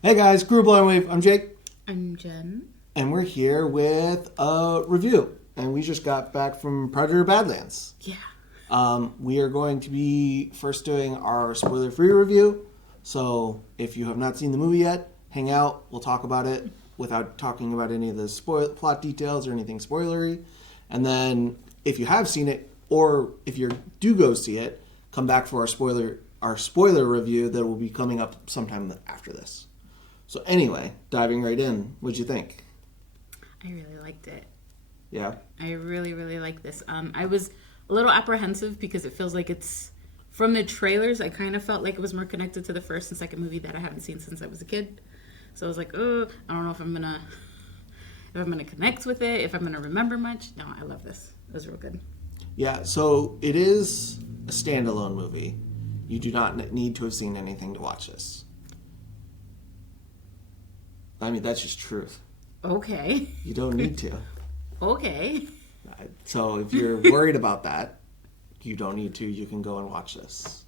Hey guys, Crew Blind Wave. I'm Jake, I'm Jen. and we're here with a review. And we just got back from Predator Badlands. Yeah. We are going to be first doing our spoiler-free review. So if you have not seen the movie yet, hang out. We'll talk about it without talking about any of the plot details or anything spoilery. And then if you have seen it, or if you do go see it, come back for our spoiler review that will be coming up sometime after this. So anyway, diving right in, what'd you think? I really liked it. Yeah? I really, really like this. I was a little apprehensive because it feels like it's from the trailers. I kind of felt like it was more connected to the first and second movie that I haven't seen since I was a kid. So I was like, oh, I don't know if I'm gonna connect with it, if I'm gonna remember much. No, I love this. It was real good. Yeah, so it is a standalone movie. You do not need to have seen anything to watch this. I mean, that's just truth. Okay. You don't need to. Okay. So if you're worried about that, you don't need to. You can go and watch this.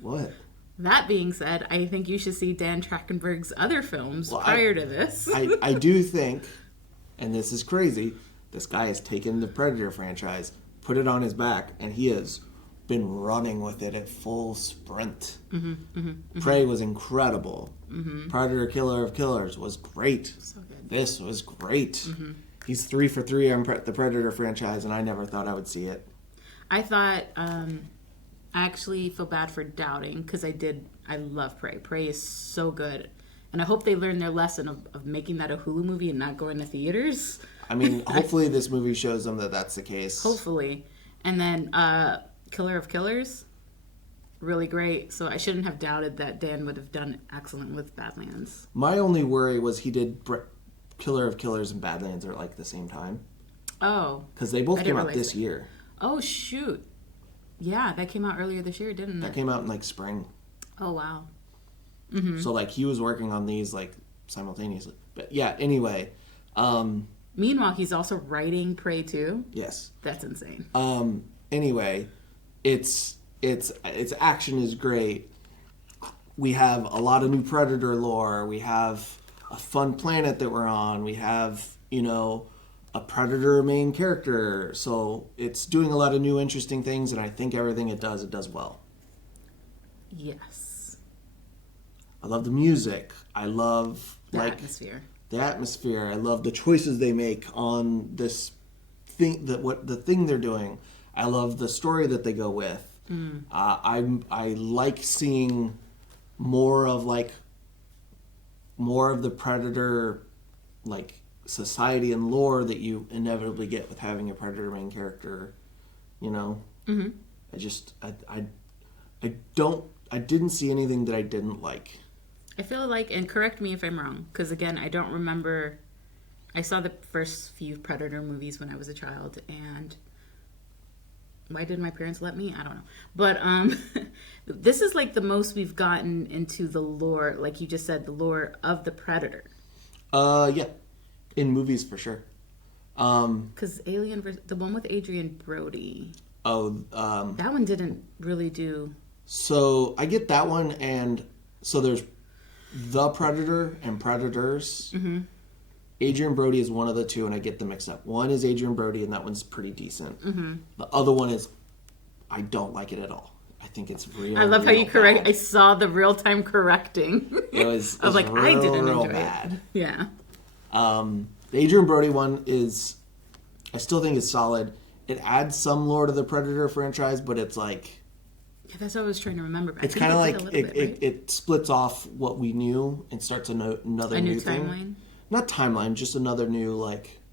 What? That being said, I think you should see Dan Trachtenberg's other films prior to this. I do think, and this is crazy, this guy has taken the Predator franchise, put it on his back, and he has been running with it at full sprint. Prey was incredible. Predator Killer of Killers was great. So good. This was great. He's 3 for 3 on the Predator franchise, and I never thought I would see it. I thought, I actually feel bad for doubting because I love Prey. Prey is so good. And I hope they learn their lesson of making that a Hulu movie and not going to theaters. I mean, hopefully this movie shows them that that's the case. Hopefully. And then Killer of Killers, really great. So I shouldn't have doubted that Dan would have done excellent with Badlands. My only worry was he did Killer of Killers and Badlands are like the same time. Oh. Because they both I came didn't out realize this that. year. Oh, shoot. Yeah, that came out earlier this year, didn't it? That came out in like spring. Oh, wow. So like he was working on these like simultaneously. But yeah, anyway. Meanwhile, he's also writing Prey too. Yes. That's insane. Anyway, its action is great. We have a lot of new Predator lore. We have a fun planet that we're on. We have, a Predator main character. So it's doing a lot of new interesting things, and I think everything it does well. Yes. I love the music. I love The atmosphere. The atmosphere. I love the choices they make on this thing the thing they're doing. I love the story that they go with. I like seeing more of the Predator society and lore that you inevitably get with having a Predator main character. I didn't see anything that I didn't like. I feel like, and correct me if I'm wrong, because again, I don't remember. I saw the first few Predator movies when I was a child, and why did my parents let me? I don't know. But this is like the most we've gotten into the lore, like you just said, the lore of the Predator. Yeah, in movies for sure. Because the one with Adrian Brody. That one didn't really do. So I get that one, and so there's The Predator and Predators. Adrian Brody is one of the two, and I get them mixed up. One is Adrian Brody, and that one's pretty decent. The other one is, I don't like it at all. I think it's real. I love how you correct. Bad. I saw the real time correcting. It was. I was like, I didn't enjoy bad. it. Yeah. The Adrian Brody one is, I still think it's solid. It adds some lore to the Predator franchise, but it's like. Yeah, that's what I was trying to remember. It's kind of like it splits off what we knew and starts another new thing. Timeline? Not timeline, just another new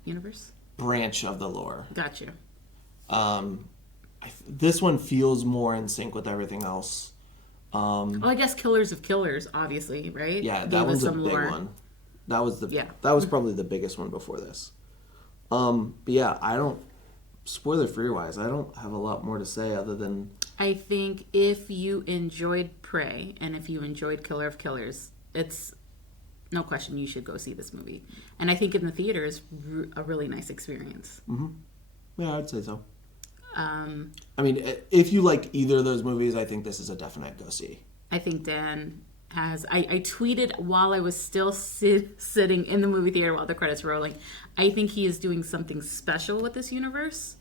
universe branch of the lore. Gotcha. This one feels more in sync with everything else. I guess Killers of Killers, obviously, right? Yeah, that one's a big one. That was that was probably the biggest one before this. But yeah, I don't spoiler free wise, I don't have a lot more to say other than I think if you enjoyed Prey and if you enjoyed Killer of Killers, it's no question you should go see this movie. And I think in the theater is a really nice experience. Yeah, I'd say so. I mean, if you liked either of those movies, I think this is a definite go see. I think Dan has. I tweeted while I was still sitting in the movie theater while the credits were rolling. I think he is doing something special with this universe,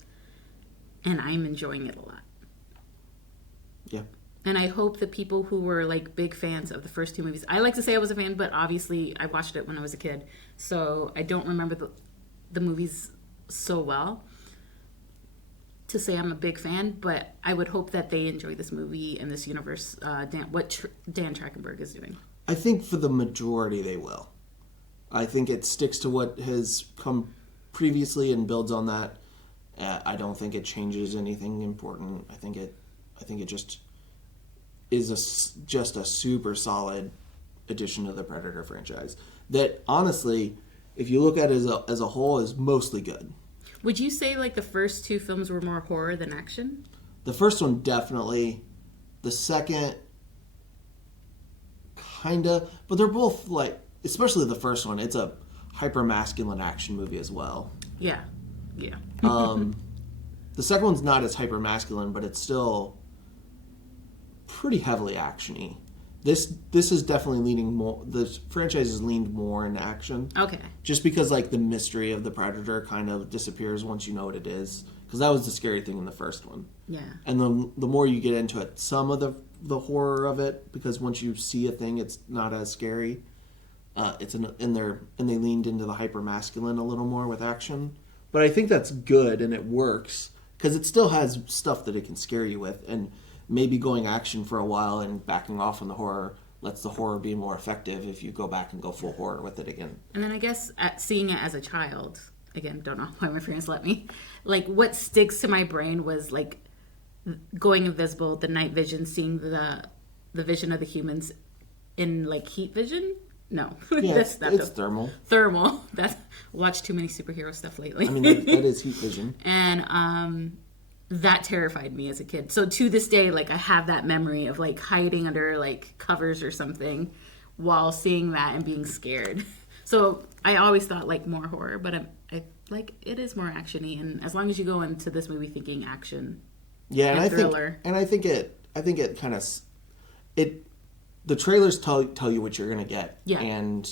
and I'm enjoying it a lot. Yeah. And I hope the people who were like big fans of the first two movies, I like to say I was a fan, but obviously I watched it when I was a kid, so I don't remember the movies so well to say I'm a big fan, but I would hope that they enjoy this movie and this universe, Dan Trachtenberg is doing. I think for the majority they will. I think it sticks to what has come previously and builds on that. I don't think it changes anything important. I think it just is just a super solid addition to the Predator franchise. That honestly, if you look at it as a whole, is mostly good. Would you say like the first two films were more horror than action? The first one definitely. The second, kinda. But they're both like, especially the first one, it's a hyper-masculine action movie as well. Yeah. Yeah. The second one's not as hyper-masculine, but it's still pretty heavily action-y. This is definitely leaning more. The franchise has leaned more into action. Okay. Just because like the mystery of the Predator kind of disappears once you know what it is. Because that was the scary thing in the first one. Yeah. And the more you get into it, some of the horror of it, because once you see a thing, it's not as scary. And they leaned into the hyper masculine a little more with action. But I think that's good and it works because it still has stuff that it can scare you with, and maybe going action for a while and backing off on the horror lets the horror be more effective if you go back and go full horror with it again. And then I guess seeing it as a child, again, don't know why my parents let me, like what sticks to my brain was like going invisible, the night vision, seeing the vision of the humans in like heat vision. No, yeah, it's thermal. Thermal. That's watched too many superhero stuff lately. I mean, that is heat vision. And that terrified me as a kid. So to this day, like I have that memory of like hiding under like covers or something while seeing that and being scared. So I always thought like more horror, but I like it is more actiony. And as long as you go into this movie thinking action, yeah, and thriller, I think it kind of the trailers tell you what you're gonna get. Yeah. And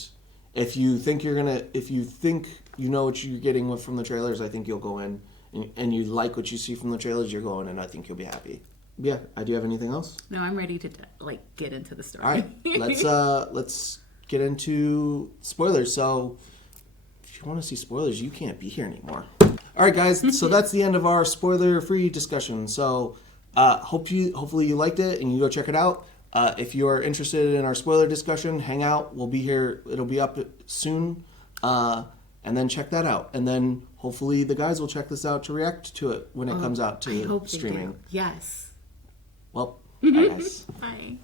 if you think you know what you're getting from the trailers, I think you'll go in and you like what you see from the trailers, you're going and I think you'll be happy. Yeah. Do you have anything else? No, I'm ready to like get into the story. All right. Let's get into spoilers. So if you want to see spoilers, you can't be here anymore. All right, guys. So that's the end of our spoiler-free discussion. So hopefully you liked it and you go check it out. If you're interested in our spoiler discussion, hang out. We'll be here. It'll be up soon. And then check that out. And then hopefully the guys will check this out to react to it when it comes out to streaming. Yes. Well, bye guys. Bye.